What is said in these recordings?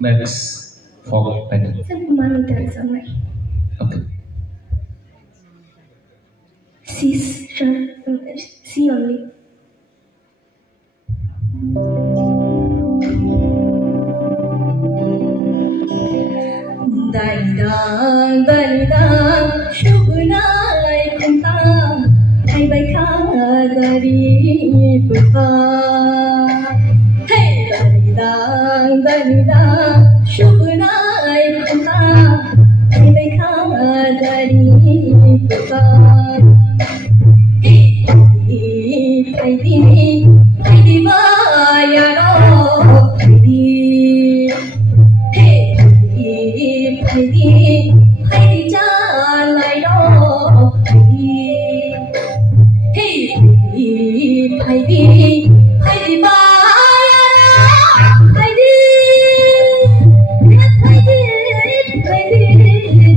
Next, forward panel. Okay. C only. Daridang, daridang, syukunai kunta, hai baikha dari puta. Hey, daridang, daridang, syukunai kunta, hai baikha dari puta. Hey, di bayaro, Heidi jalai do Heidi bayana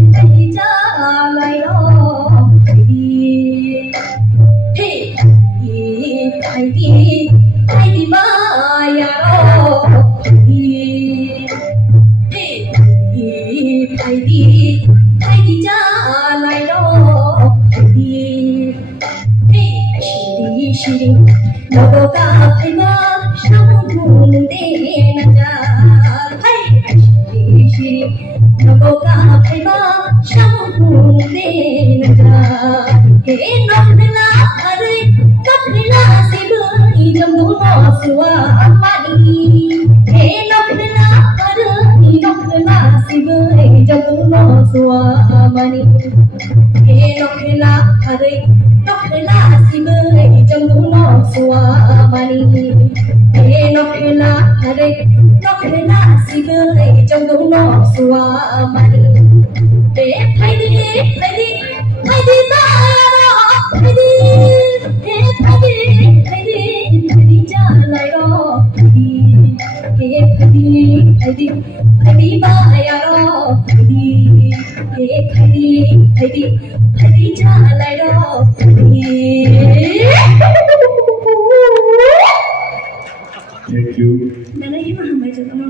Heidi jalai do Heidi bayaro Heidi jalai do Shiri logo ka phima shamun de na ja Shiri logo ka phima shamun de na ja he nokla are kapla sibai jambu no suwa amani he nokla are nokla sibai jambu no suwa amani he nokla are nokla sibai jambu no suwa amani he nokla are nokla sibai jambu no suwa amani he Heidi Heidi jalai do Heidi bayaro Heidi jalai do Thank you. Mana ini mah baca sama